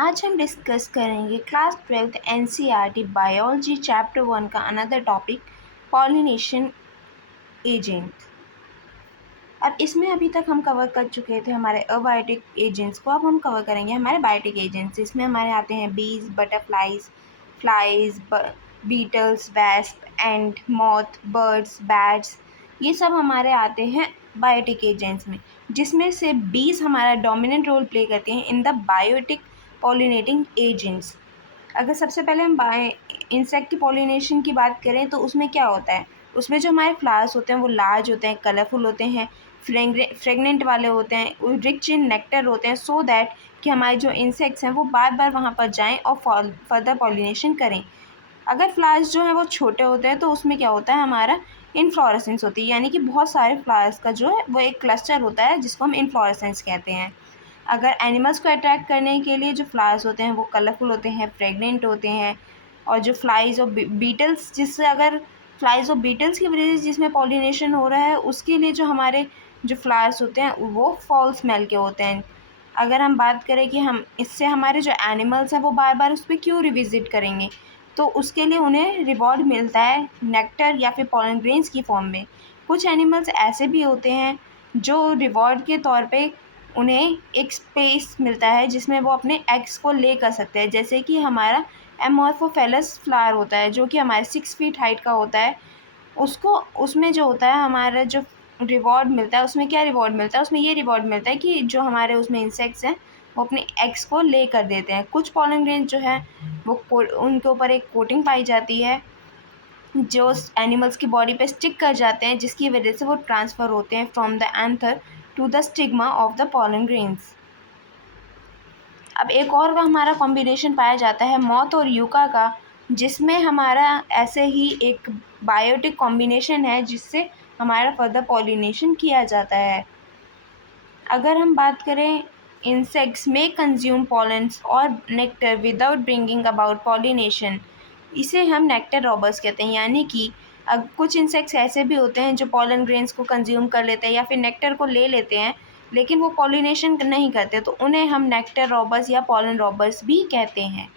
आज हम डिस्कस करेंगे class 12th NCERT biology chapter 1 का अनदर टॉपिक पॉलिनेशन एजेंट। अब इसमें अभी तक हम कवर कर चुके थे हमारे अबायोटिक एजेंट्स को। अब हम कवर करेंगे हमारे बायोटिक एजेंट्स। इसमें हमारे आते हैं bees, butterflies, flies, beetles, wasp, and moth, birds, bats. ये सब हमारे आते हैं बायोटिक एजेंट्स में, जिसमें से बीज हमारा डोमिनेंट रोल प्ले करते हैं in the biotic pollinating agents. अगर सबसे पहले हम इंसेक्ट की पॉलिनेशन की बात करें तो उसमें क्या होता है, उसमें जो हमारे फ्लावर्स होते हैं वो लार्ज होते हैं, कलरफुल होते हैं, फ्रेगनेंट वाले होते हैं, रिच इन नेक्टर होते हैं, सो दैट कि हमारे जो इंसेक्ट्स हैं वो बार बार वहाँ पर जाएं और फर्दर पॉलिनेशन करें। अगर फ्लावर्स जो हैं वो छोटे होते हैं तो उसमें क्या होता है, हमारा इनफ्लोरेसेंस होती है, यानी कि बहुत सारे फ्लावर्स का जो है वो एक क्लस्टर होता है जिसको हम इनफ्लोरेसेंस कहते हैं। अगर एनिमल्स को अट्रैक्ट करने के लिए जो फ्लावर्स होते हैं वो कलरफुल होते हैं, फ्रेगनेंट होते हैं, और जो फ्लाइज और बीटल्स, जिससे अगर फ्लाइज और बीटल्स की वजह से जिसमें पॉलिनेशन हो रहा है उसके लिए जो हमारे जो फ्लावर्स होते हैं वो फॉल स्मेल के होते हैं। अगर हम बात करें कि हम इससे हमारे जो एनिमल्स हैं वो बार बार उस पर क्यों रिविज़िट करेंगे, तो उसके लिए उन्हें रिवॉर्ड मिलता है नेक्टर या फिर पॉलन ग्रेन्स की फॉर्म में। कुछ एनिमल्स ऐसे भी होते हैं जो रिवॉर्ड के तौर पे उन्हें एक स्पेस मिलता है जिसमें वो अपने एग्स को ले कर सकते हैं, जैसे कि हमारा एमॉर्फोफेलस फ्लावर होता है जो कि हमारे 6 फीट हाइट का होता है। उसको उसमें जो होता है हमारा जो रिवॉर्ड मिलता है, उसमें क्या रिवॉर्ड मिलता है, उसमें ये रिवॉर्ड मिलता है कि जो हमारे उसमें इंसेक्ट्स हैं वो अपने एग्स को ले कर देते हैं। कुछ पॉलन ग्रेन्स जो है वो उनके ऊपर एक कोटिंग पाई जाती है जो एनिमल्स की बॉडी पे स्टिक कर जाते हैं, जिसकी वजह से वो ट्रांसफ़र होते हैं from the anther to the stigma of the pollen grains. अब एक और का हमारा कॉम्बिनेशन पाया जाता है मॉथ और यूका का, जिसमें हमारा ऐसे ही एक बायोटिक कॉम्बिनेशन है जिससे हमारा फर्दर पॉलिनेशन किया जाता है। अगर हम बात करें इंसेक्ट्स में कंज्यूम पॉलेंस और nectar without bringing about pollination, इसे हम नेक्टर रॉबर्स कहते हैं। यानी कि अब कुछ इंसेक्ट्स ऐसे भी होते हैं जो पॉलन ग्रेन्स को कंज्यूम कर लेते हैं या फिर नेक्टर को ले लेते हैं, लेकिन वो पॉलिनेशन नहीं करते, तो उन्हें हम नेक्टर रॉबर्स या पॉलन रॉबर्स भी कहते हैं।